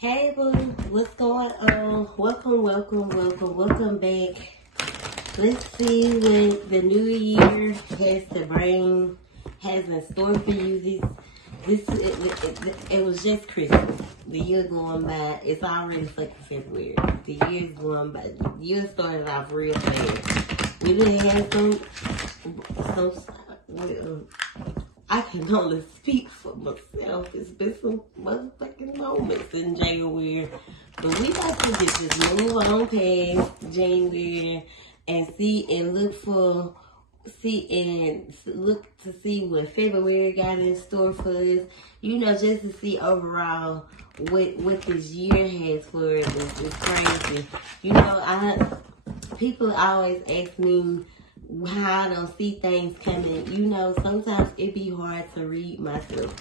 Hey boo, what's going on? Welcome back. Let's see what the new year has in store for you. It was just Christmas. The year going by, it's already fucking February. The year's going by. The year started off real fast. We done had I can only speak for myself. It's been some motherfucking moments in January. But we got to just move on past January and look to see what February got in store for us. Just to see overall what this year has for us. It's crazy. People always ask me how I don't see things coming. Sometimes it be hard to read myself.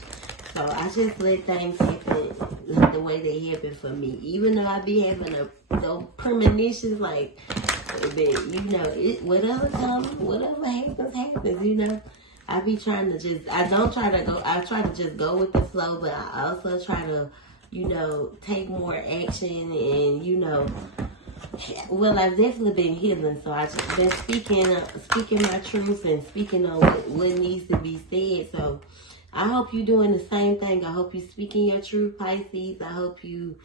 So I just let things happen the way they happen for me. Even though I be having those premonitions like that, whatever happens. I be trying to I try to just go with the flow, but I also try to, take more action and, well, I've definitely been healing, so I've just been speaking my truth and speaking on what needs to be said. So I hope you're doing the same thing. I hope you're speaking your truth, Pisces. I hope you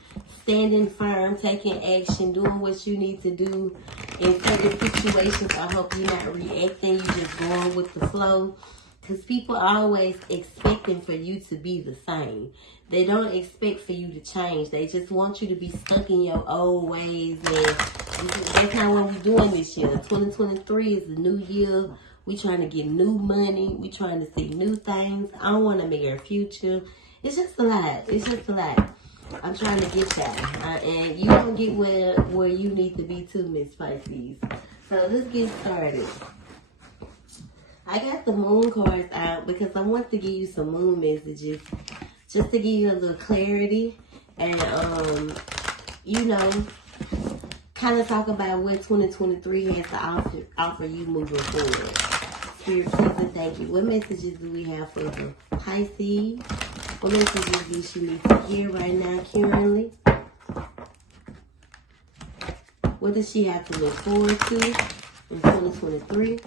standing firm, taking action, doing what you need to do in certain situations. I hope you're not reacting. You're just going with the flow. Because people are always expecting for you to be the same. They don't expect for you to change. They just want you to be stuck in your old ways. And that's not what we're doing this year. 2023 is the new year. We trying to get new money. We trying to see new things. I don't want to make a future. It's just a lot. I'm trying to get that. And you don't get where you need to be too, Miss Pisces. So let's get started. I got the moon cards out because I want to give you some moon messages just to give you a little clarity and, kind of talk about what 2023 has to offer you moving forward. Spirit, please and thank you. What messages do we have for the Pisces? What messages do she need to hear right now currently? What does she have to look forward to in 2023?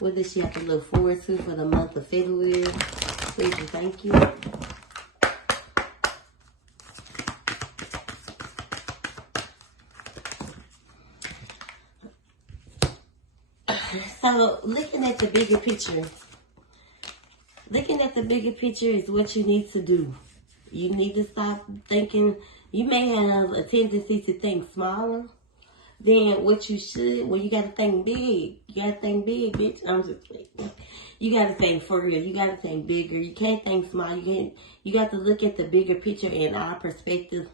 What does she have to look forward to for the month of February? Please and thank you. So, looking at the bigger picture is what you need to do. You need to stop thinking. You may have a tendency to think smaller than what you should. Well, you got to think big. You got to think big, bitch. I'm just kidding. You got to think for real. You got to think bigger. You can't think small. You got to look at the bigger picture in our perspective.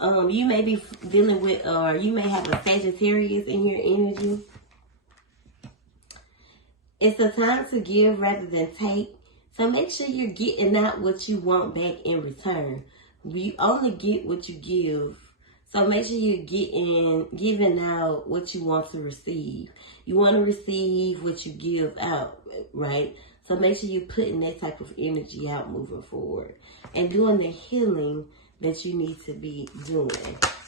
You may be dealing with, or you may have a Sagittarius in your energy. It's a time to give rather than take. So make sure you're getting out what you want back in return. You only get what you give. So make sure you're giving out what you want to receive. You want to receive what you give out, right? So make sure you're putting that type of energy out moving forward. And doing the healing that you need to be doing.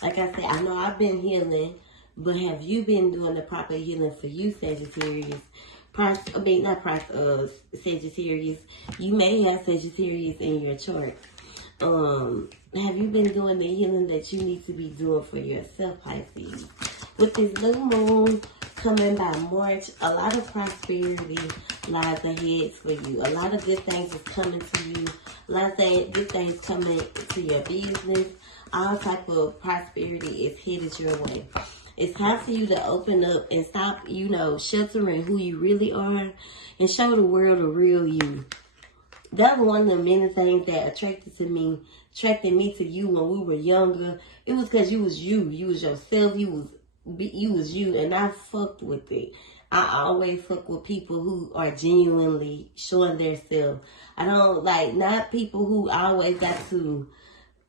Like I said, I know I've been healing, but have you been doing the proper healing for you, Sagittarius? Sagittarius. You may have Sagittarius in your chart. Have you been doing the healing that you need to be doing for yourself, Pisces? With this new moon coming by March, a lot of prosperity lies ahead for you. A lot of good things is coming to you. A lot of good things coming to your business. All type of prosperity is headed your way. It's time for you to open up and stop, sheltering who you really are and show the world the real you. That was one of the many things that attracted me to you when we were younger. It was because you was you. You was yourself. You was you. And I fucked with it. I always fuck with people who are genuinely showing their self. I don't not people who always got to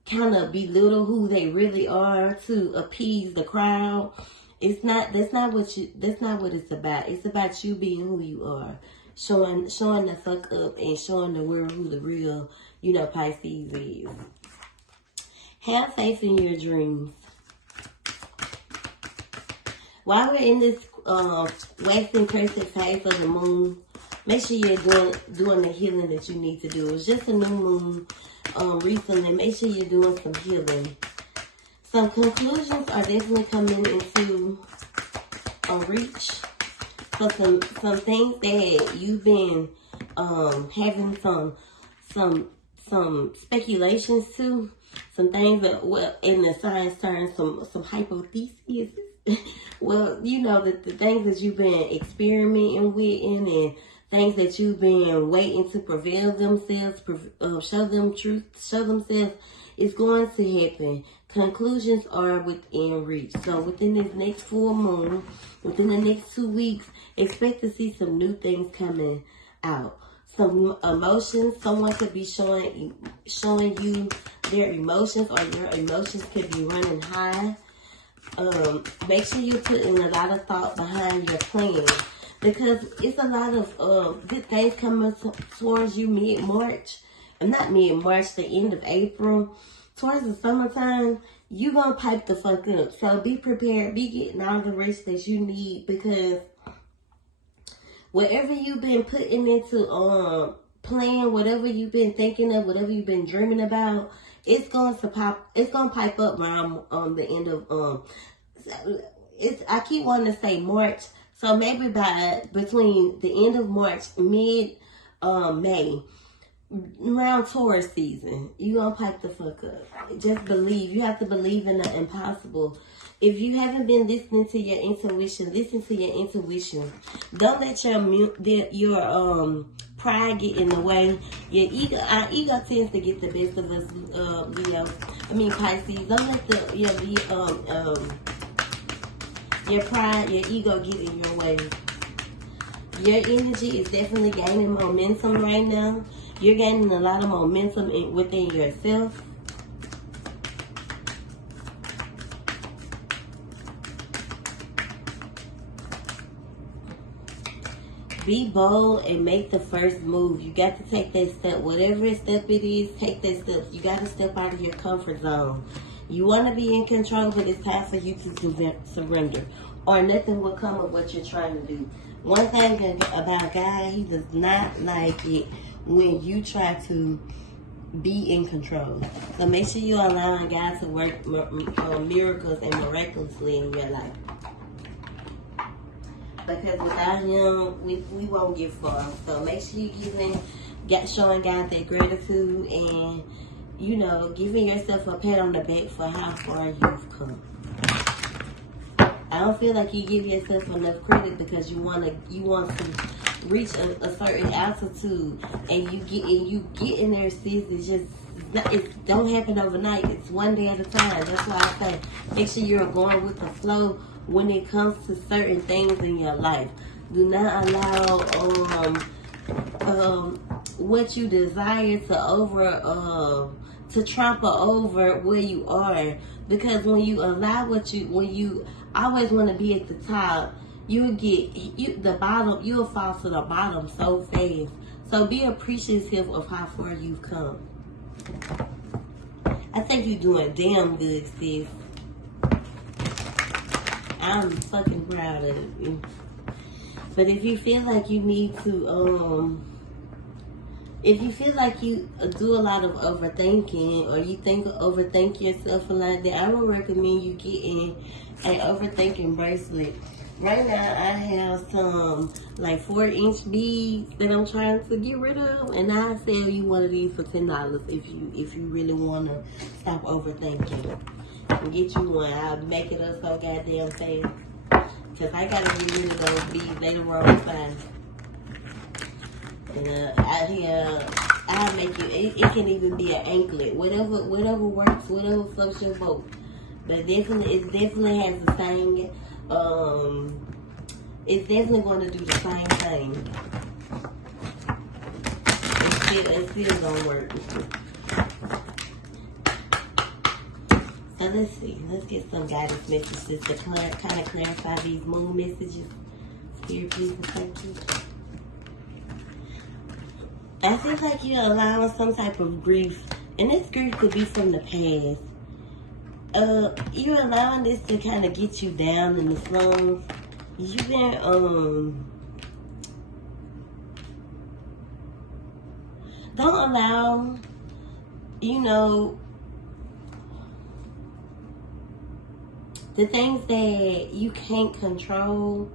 kind of belittle who they really are to appease the crowd. That's not what it's about. It's about you being who you are. Showing the fuck up and showing the world who the real, Pisces is. Have faith in your dreams. While we're in this waxing cursed phase of the moon, make sure you're doing the healing that you need to do. It's just a new moon recently. Make sure you're doing some healing. Some conclusions are definitely coming into reach. So some things that you've been having some speculations to, some things that, well, in the science terms, some hypotheses. Well, you know, that the things that you've been experimenting with and things that you've been waiting to prevail themselves, show themselves, is going to happen. Conclusions are within reach. So within this next full moon, within the next 2 weeks, expect to see some new things coming out. Some emotions, someone could be showing you their emotions, or your emotions could be running high. Make sure you're putting a lot of thought behind your plan, because it's a lot of good things coming towards you mid-March. Not mid-March, the end of April. Towards the summertime, you gonna pipe the fuck up. So be prepared. Be getting all the rest that you need, because whatever you've been putting into plan, whatever you've been thinking of, whatever you've been dreaming about, it's gonna pipe up around the end of I keep wanting to say March. So maybe between the end of March, mid May, around Taurus season, you gonna pipe the fuck up. Just believe. You have to believe in the impossible. If you haven't been listening to your intuition, listen to your intuition. Don't let your pride get in the way. Our ego tends to get the best of us, Pisces. Don't let your pride, your ego get in your way. Your energy is definitely gaining momentum right now. You're gaining a lot of momentum within yourself. Be bold and make the first move. You got to take that step. Whatever step it is, take that step. You got to step out of your comfort zone. You want to be in control, but it's time for you to surrender, or nothing will come of what you're trying to do. One thing about God, he does not like it when you try to be in control. So make sure you're allowing God to work miracles and miraculously in your life. Because without him, we won't get far. So make sure you're showing God that gratitude and, giving yourself a pat on the back for how far you've come. I don't feel like you give yourself enough credit, because you want to reach a certain altitude, and you get in there, sis. It don't happen overnight. It's one day at a time. That's why I say make sure you're going with the flow when it comes to certain things in your life. Do not allow what you desire to trample over where you are, because when you allow when you always want to be at the top, you'll fall to the bottom so fast. So be appreciative of how far you've come. I think you're doing damn good, sis. I'm fucking proud of you. But if you feel like you need to, if you feel like you do a lot of overthinking, or you overthink yourself a lot, then I would recommend you getting an overthinking bracelet. Right now, I have some 4-inch beads that I'm trying to get rid of, and I'll sell you one of these for $10 if you really want to stop overthinking. And get you one. I'll make it up so goddamn fast, because I gotta get rid of those beads later on. Fine. And I'll make you. It can even be an anklet. Whatever works. Whatever floats your boat. But it definitely has the same. It's definitely going to do the same thing. It still gonna work. So let's see. Let's get some guidance messages to kind of clarify these moon messages. Spirit, please and thank you. I feel like you're allowing some type of grief, and this grief could be from the past. you're allowing this to kind of get you down in the slums. You've been, don't allow, you know, the things that you can't control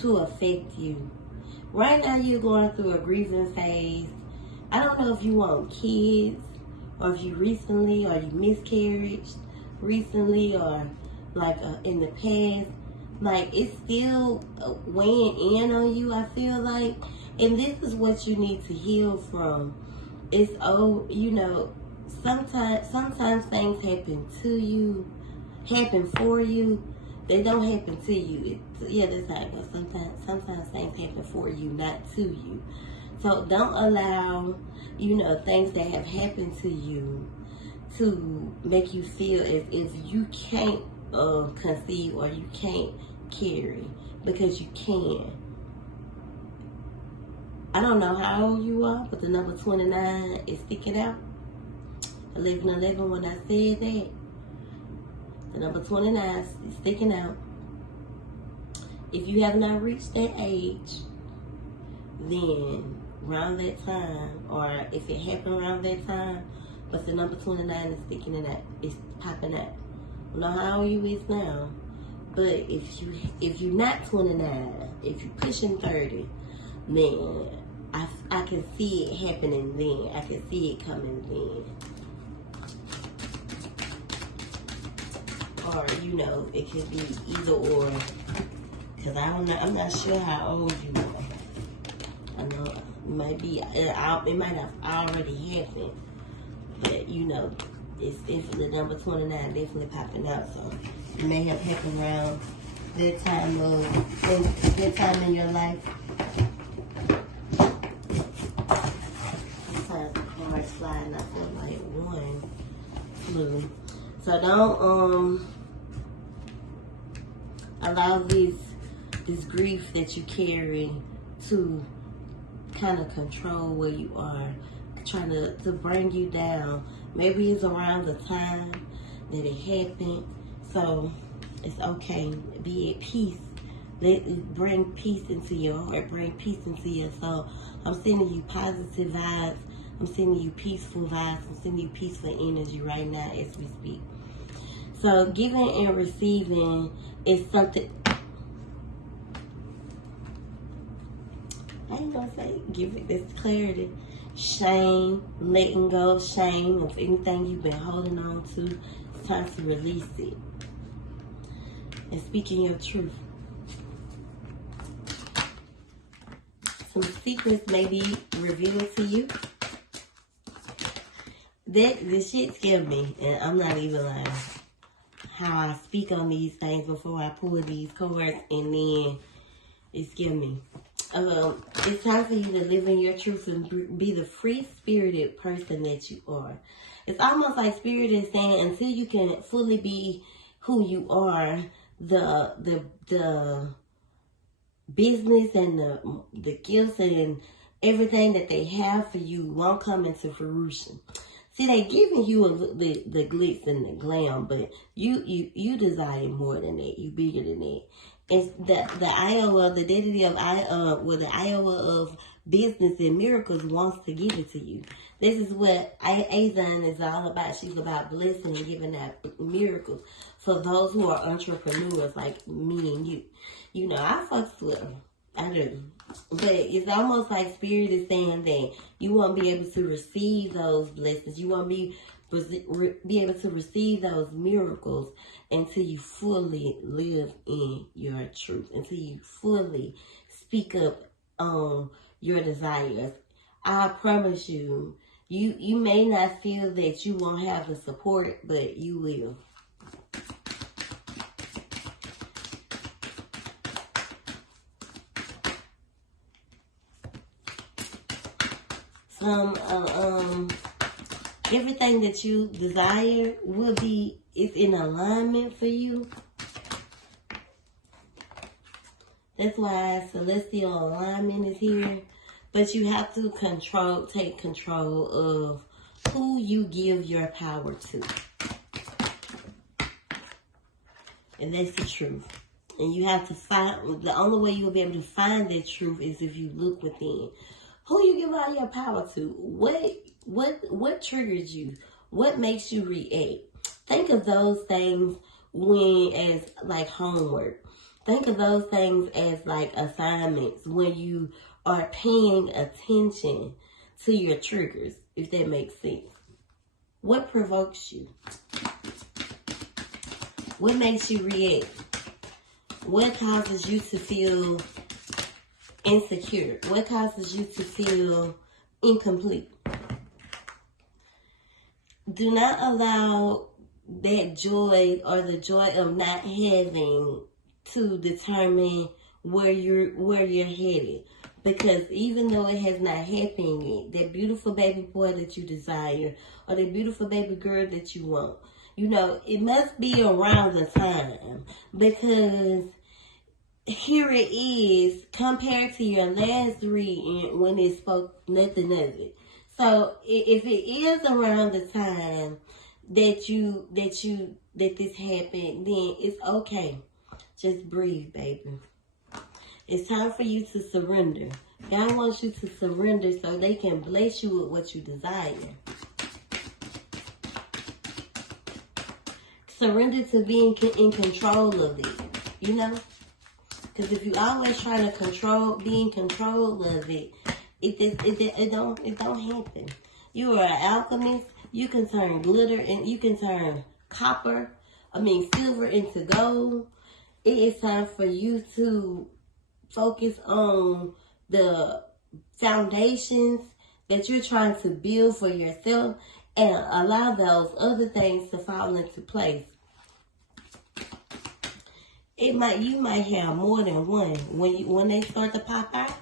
to affect you. Right now you're going through a grieving phase. I don't know if you want kids, or if you recently, or you miscarried recently, or like in the past. Like, it's still weighing in on you, I feel like. And this is what you need to heal from. It's, you know, sometimes things happen to you, happen for you. They don't happen to you. Yeah, that's how it goes. Sometimes things happen for you, not to you. So don't allow, you know, things that have happened to you to make you feel as if you can't conceive or you can't carry, because you can. I don't know how old you are, but the number 29 is sticking out. 1111, when I said that, the number 29 is sticking out. If you have not reached that age, then around that time, or if it happened around that time, but the number 29 is sticking out, it's popping out. I don't know how old you is now, but if you're not 29, if you're pushing 30, then I can see it happening then. I can see it coming then. Or, you know, it could be either or. Because I don't know, I'm not sure how old you are. I know it might be, it might have already happened. But, you know, it's the number 29 definitely popping out. So it may have happened around that time in your life. Sometimes the cards fly and I feel like one flew. So don't allow this grief that you carry to kind of control where you are, trying to bring you down. Maybe it's around the time that it happened, so it's okay. Be at peace. Bring peace into your heart. Bring peace into your soul. I'm sending you positive vibes. I'm sending you peaceful vibes. I'm sending you peaceful energy right now as we speak. So giving and receiving is something. I ain't gonna say give it this clarity. Shame, letting go of shame of anything you've been holding on to. It's time to release it. And speaking your truth. Some secrets may be revealed to you. This shit scared me, and I'm not even lying. How I speak on these things before I pull these cards, and then it scared me. It's time for you to live in your truth and be the free-spirited person that you are. It's almost like Spirit is saying, until you can fully be who you are, the business and the gifts and everything that they have for you won't come into fruition. See, they giving you the glitz and the glam, but you desire more than that. You bigger than that. It's the Iowa, the deity of the Iowa of business and miracles wants to give it to you. This is what Azan is all about. She's about blessing and giving out miracles for those who are entrepreneurs like me and you. You know, I fucks with them. I do. But it's almost like Spirit is saying that you won't be able to receive those blessings. You won't be able to receive those miracles until you fully live in your truth, until you fully speak up on your desires. I promise you, you may not feel that you won't have the support, but you will. Everything that you desire is in alignment for you. That's why celestial alignment is here. But you have to take control of who you give your power to. And that's the truth. And you have to find, the only way you'll be able to find that truth is if you look within. Who you give all your power to? What triggers you? What makes you react? Think of those things as like homework. Think of those things as like assignments when you are paying attention to your triggers, if that makes sense. What provokes you? What makes you react? What causes you to feel insecure? What causes you to feel incomplete? Do not allow that joy or the joy of not having to determine where you're headed. Because even though it has not happened yet, that beautiful baby boy that you desire or that beautiful baby girl that you want, you know, it must be around the time, because here it is compared to your last reading when it spoke nothing of it. So if it is around the time that this happened, then it's okay. Just breathe, baby. It's time for you to surrender. God wants you to surrender so they can bless you with what you desire. Surrender to being in control of it, you know? Because if you always try to be in control of it, it don't happen. You are an alchemist. You can turn glitter and you can turn silver into gold. It is time for you to focus on the foundations that you're trying to build for yourself and allow those other things to fall into place. You might have more than one. When they start to pop out,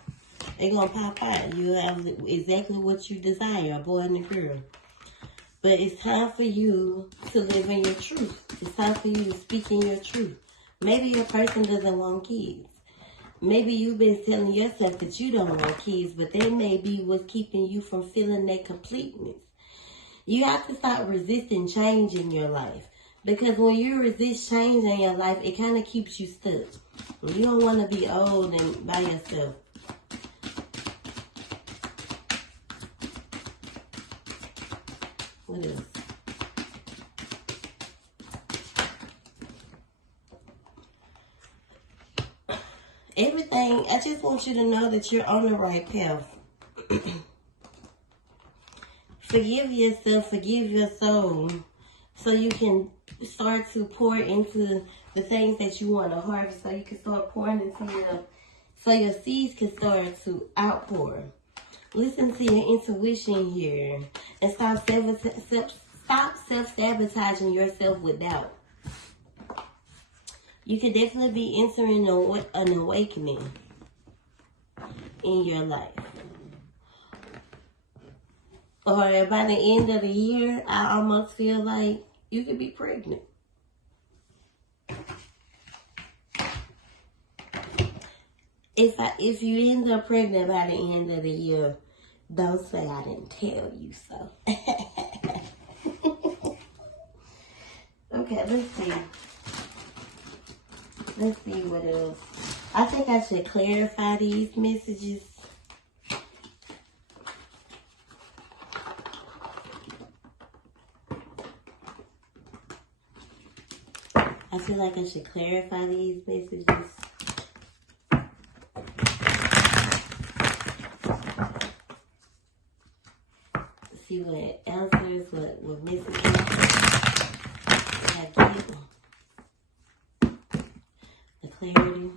they're gonna pop out. You have exactly what you desire, a boy and a girl. But it's time for you to live in your truth. It's time for you to speak in your truth. Maybe your person doesn't want kids. Maybe you've been telling yourself that you don't want kids, but they may be what's keeping you from feeling that completeness. You have to stop resisting change in your life. Because when you resist change in your life, it kind of keeps you stuck. You don't want to be old and by yourself. What else? Everything, I just want you to know that you're on the right path. Forgive yourself, forgive your soul, so you can start to pour into the things that you want to harvest, so you can start pouring into so your seeds can start to outpour. Listen to your intuition here and stop self-sabotaging yourself with doubt. You could definitely be entering an awakening in your life. Or by the end of the year, I almost feel like you could be pregnant. If you end up pregnant by the end of the year, don't say I didn't tell you so. Okay, let's see. Let's see what else. I think I should clarify these messages. I feel like I should clarify these messages. See what answers, what messages I give. The clarity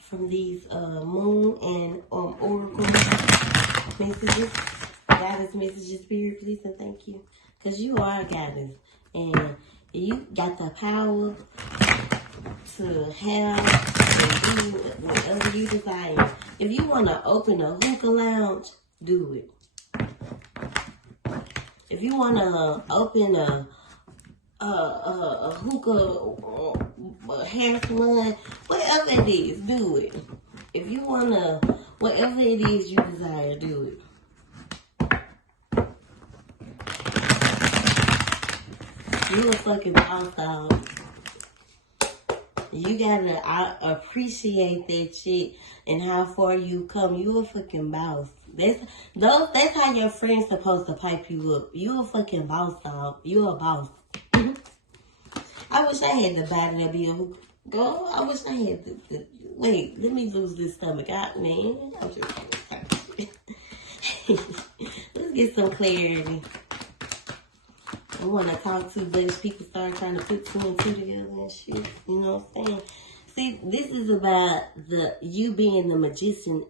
from these moon and oracle messages. Guidance messages, spirit, please and thank you. Because you are a goddess. And you got the power to have and do whatever you desire. If you want to open a hookah lounge, do it. If you want to open a hookah hair salon, whatever it is, do it. If you want to, whatever it is you desire, do it. You a fucking boss dog. You gotta appreciate that shit and how far you come. You a fucking boss. That's how your friends supposed to pipe you up. You a fucking boss, dog. You a boss. I wish I had the body to be a go. I wish I had the wait, let me lose this stomach out, man. I'm just let's get some clarity. I want to talk to, but if people start trying to put 2 and 2 together and shit, you know what I'm saying? See, this is about you being the magician.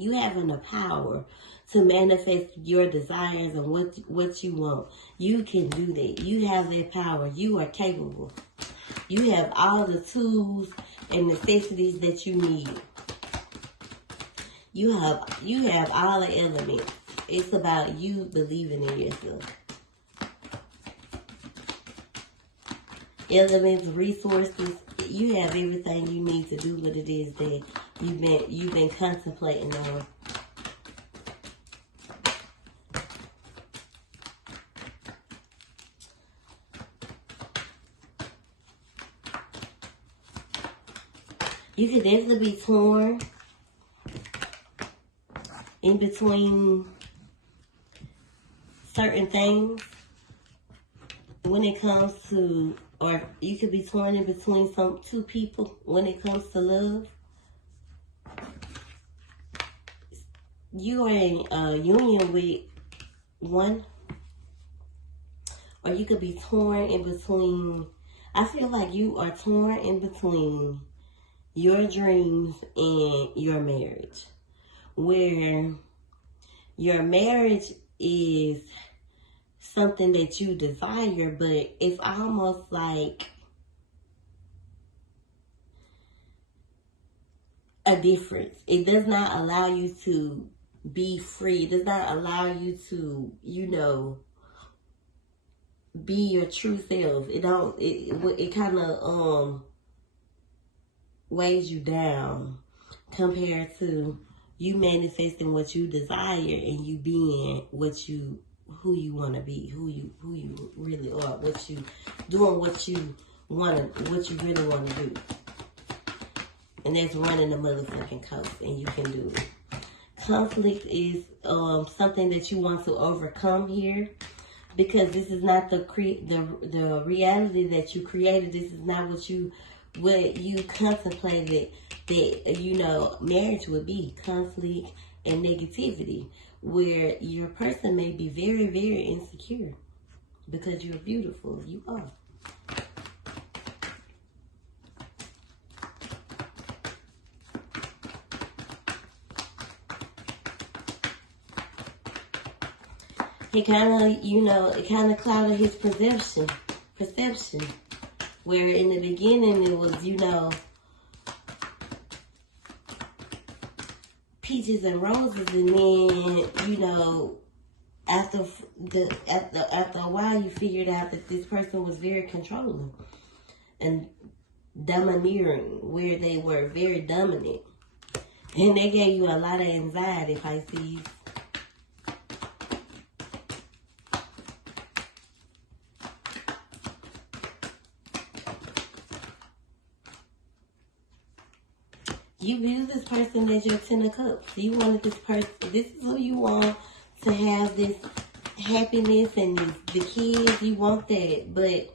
You having the power to manifest your desires and what you want. You can do that. You have that power. You are capable. You have all the tools and necessities that you need. You have all the elements. It's about you believing in yourself. Elements, resources, you have everything you need to do what it is that you've been contemplating on. You could definitely be torn in between certain things when it comes to, or you could be torn in between two people when it comes to love. You are in a union with one, or you could be torn in between. I feel like you are torn in between your dreams and your marriage, where your marriage is something that you desire, but it's almost like a difference. It does not allow you to be free. It does not allow you to, be your true self. It kind of weighs you down compared to you manifesting what you desire and you being who you want to be, who you really are, what you doing, what you really want to do. And that's running the motherfucking coast, and you can do it. Conflict is something that you want to overcome here, because this is not the reality that you created. This is not what you contemplated that marriage would be. Conflict and negativity, where your person may be very, very insecure because you're beautiful. You are. It kind of clouded his perception. Where in the beginning it was, peaches and roses, and then, after a while you figured out that this person was very controlling and domineering, where they were very dominant. And they gave you a lot of anxiety, Pisces. You view this person as your 10 of cups. You wanted this person, this is who you want to have this happiness and the kids. You want that. But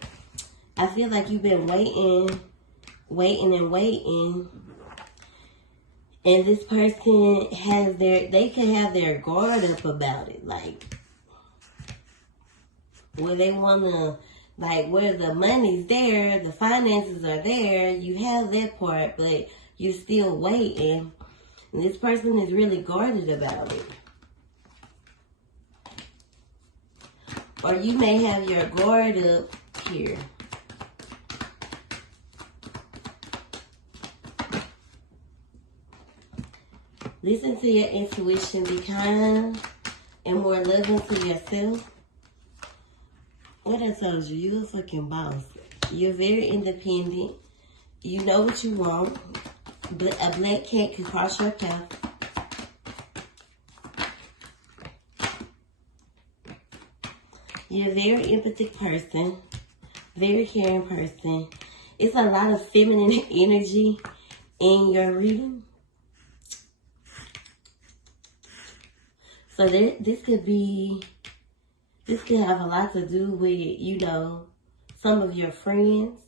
I feel like you've been waiting. And this person they can have their guard up about it. Like, where they want to, where the money's there, the finances are there, you have that part, but you're still waiting. And this person is really guarded about it. Or you may have your guard up here. Listen to your intuition. Be kind and more loving to yourself. What I told you, you're a fucking boss. You're very independent. You know what you want. A black cat can cross your path. You're a very empathic person, very caring person, It's a lot of feminine energy in your reading. So this could have a lot to do with, you know, some of your friends.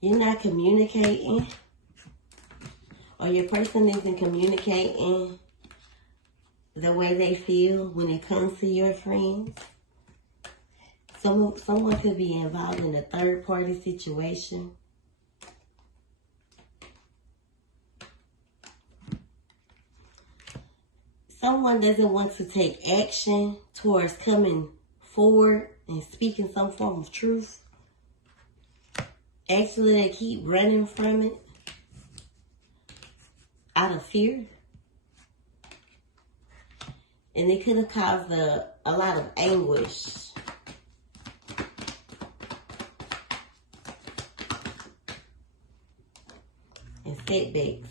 You're not communicating, or your person isn't communicating the way they feel when it comes to your friends. Someone could be involved in a third-party situation. Someone doesn't want to take action towards coming forward and speaking some form of truth. Actually, they keep running from it out of fear. And it could have caused a lot of anguish. And setbacks.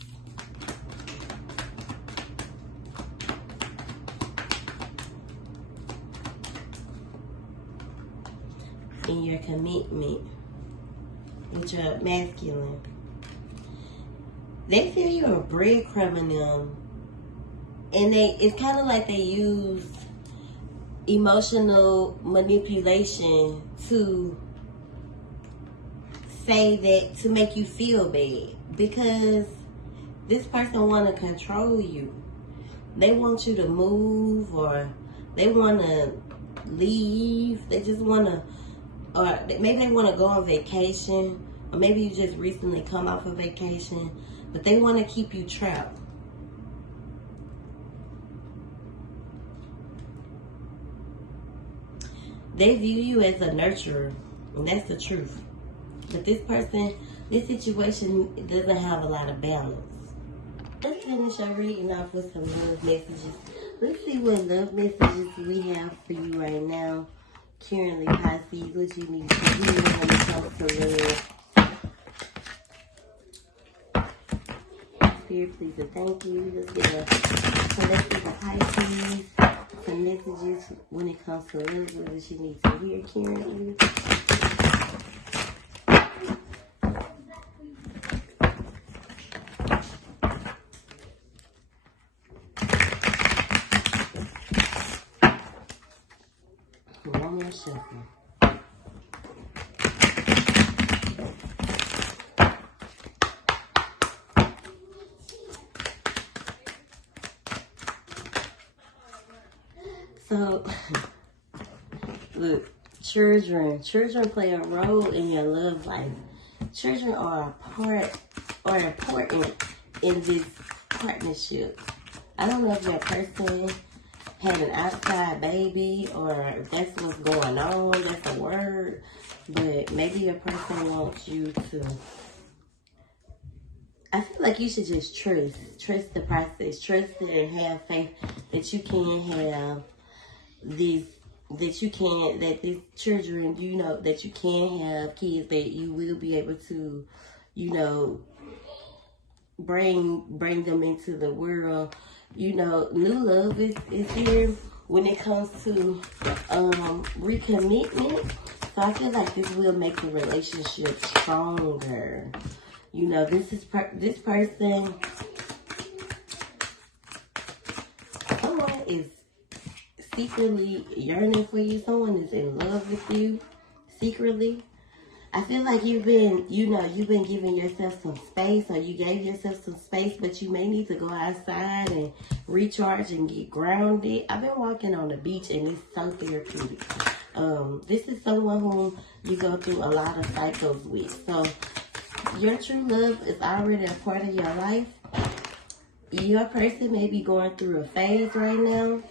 In your commitment with your masculine. They feel you're a breadcrumbing them. And it's kind of like they use emotional manipulation to say that, to make you feel bad. Because this person want to control you. They want you to move, or they want to leave. They just want to, or maybe they want to go on vacation, or maybe you just recently come off of vacation, but they want to keep you trapped. They view you as a nurturer, and that's the truth. But this person, this situation doesn't have a lot of balance. Let's finish our reading off with some love messages. Let's see what love messages we have for you right now. Currently, Pisces, what you need to hear when it comes to love. Spirit, please and thank you. Let's get a collective of Pisces. Some messages when it comes to love, what does she need to hear currently? One more shuffle. So, look, children play a role in your love life. Children are important in this partnership. I don't know if that person had an outside baby, or if that's what's going on, that's a word, but maybe your person wants you to, I feel like you should just trust the process, trust it, and have faith that you can have these children, you know, that you can have kids, that you will be able to, you know, bring them into the world. You know, new love is here when it comes to recommitment. So I feel like this will make the relationship stronger. You know, this person, someone is secretly yearning for you. Someone is in love with you secretly. I feel like you've been giving yourself some space, or you gave yourself some space, but you may need to go outside and recharge and get grounded. I've been walking on the beach, and it's so therapeutic. This is someone whom you go through a lot of cycles with. So your true love is already a part of your life. Your person may be going through a phase right now.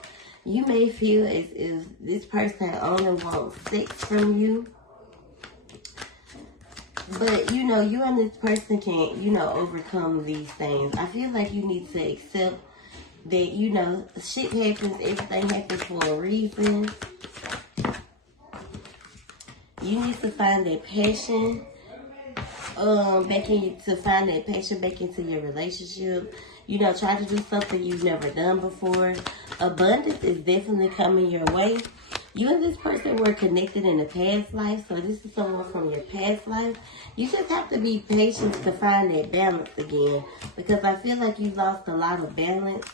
You may feel as if this person only wants sex from you. But, you know, you and this person can, you know, overcome these things. I feel like you need to accept that, you know, shit happens, everything happens for a reason. You need to find that passion, back into your relationship. You know, try to do something you've never done before. Abundance is definitely coming your way. You and this person were connected in a past life, so this is someone from your past life. You just have to be patient to find that balance again, because I feel like you lost a lot of balance.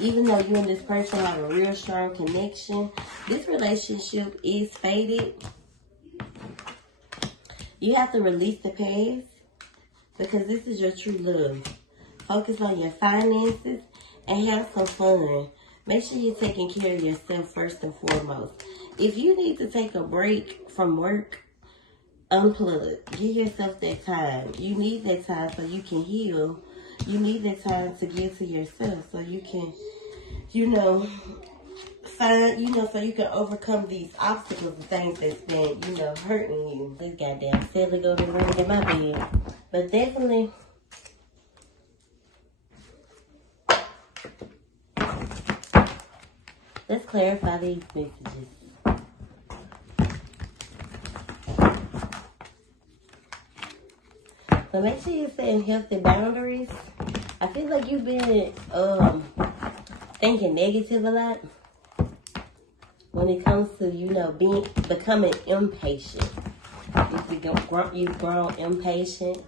Even though you and this person have a real strong connection, this relationship is faded. You have to release the past, because this is your true love. Focus on your finances and have some fun. Make sure you're taking care of yourself first and foremost. If you need to take a break from work, unplug. Give yourself that time. You need that time so you can heal. You need that time to give to yourself so you can, you know, find, you know, so you can overcome these obstacles and things that's been, you know, hurting you. This goddamn silly go to room in my bed. But definitely, let's clarify these messages. So make sure you're setting healthy boundaries. I feel like you've been thinking negative a lot when it comes to, you know, becoming impatient. You've grown impatient.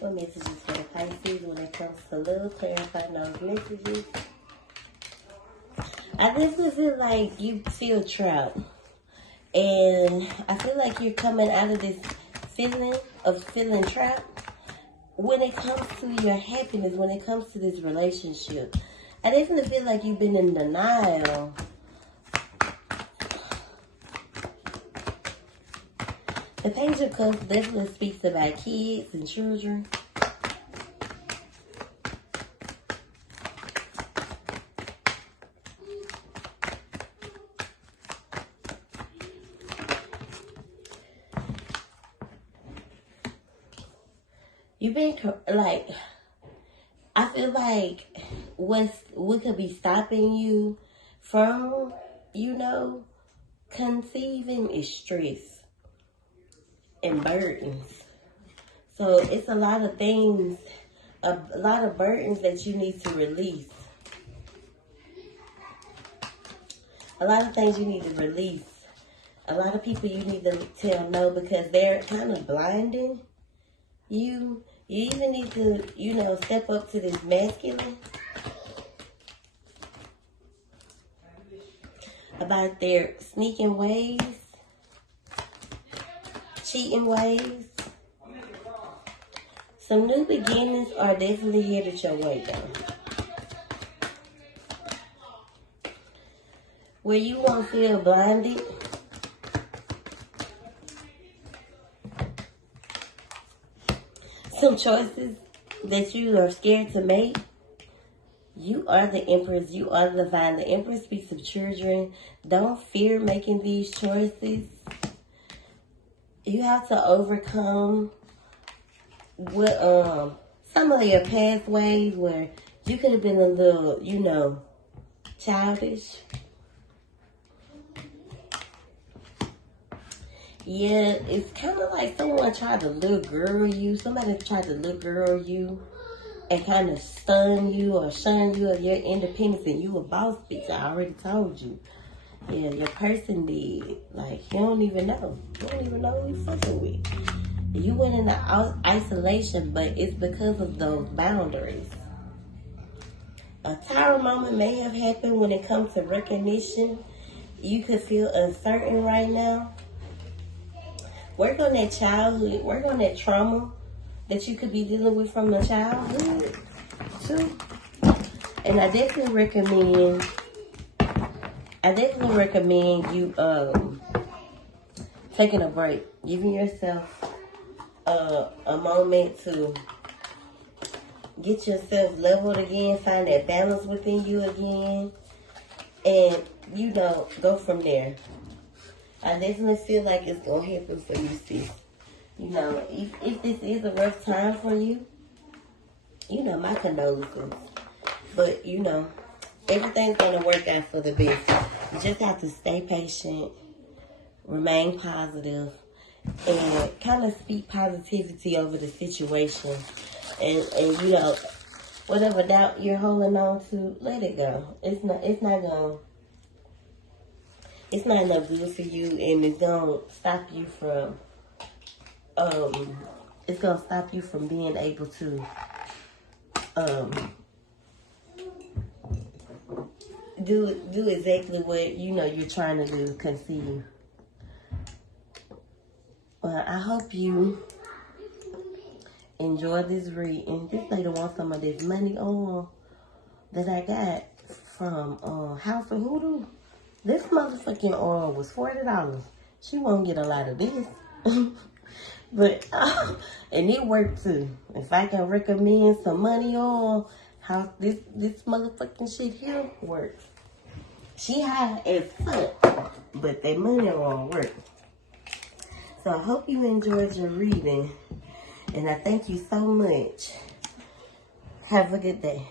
What messages for the Pisces when it comes to love? Clarify those messages. I just feel like you feel trapped. And I feel like you're coming out of this feeling of feeling trapped when it comes to your happiness, when it comes to this relationship. I definitely feel like you've been in denial. The Page of Cups definitely speaks about kids and children. You've been, like, I feel like what could be stopping you from, you know, conceiving is stress and burdens. So it's a lot of things, a lot of burdens that you need to release. A lot of things you need to release. A lot of people you need to tell no, because they're kind of blinding you. You even need to, you know, step up to this masculine about their sneaking ways, cheating ways. Some new beginnings are definitely headed your way, though. Where you won't feel blinded. Some choices that you are scared to make. You are the Empress. You are the divine. The Empress speaks of children. Don't fear making these choices. You have to overcome what some of your past ways where you could have been a little, you know, childish. Yeah, it's kind of like someone tried to little girl you. Somebody tried to little girl you and kind of stun you or shun you of your independence, and you a boss bitch. I already told you. Yeah, your person did. Like, you don't even know. You don't even know who you fucking with. You went into isolation, but it's because of those boundaries. A tower moment may have happened when it comes to recognition. You could feel uncertain right now. Work on that childhood. Work on that trauma that you could be dealing with from the childhood, too. And I definitely recommend you taking a break, giving yourself a moment to get yourself leveled again, find that balance within you again, and, you know, go from there. I definitely feel like it's going to happen for you, sis. You know, if this is a rough time for you, you know, my condolences. But, you know, Everything's going to work out for the best. You just have to stay patient, remain positive, and kind of speak positivity over the situation. And you know, whatever doubt you're holding on to, let it go. It's not no good for you, and it's gonna stop you from being able to do exactly what you know you're trying to do, conceive. Well, I hope you enjoy this reading. This lady wants some of this money oil that I got from House of Hoodoo. This motherfucking oil was $40. She won't get a lot of this. But, and it worked too. If I can recommend some money oil, how this motherfucking shit here works. She high as fuck, but that money oil works. So I hope you enjoyed your reading. And I thank you so much. Have a good day.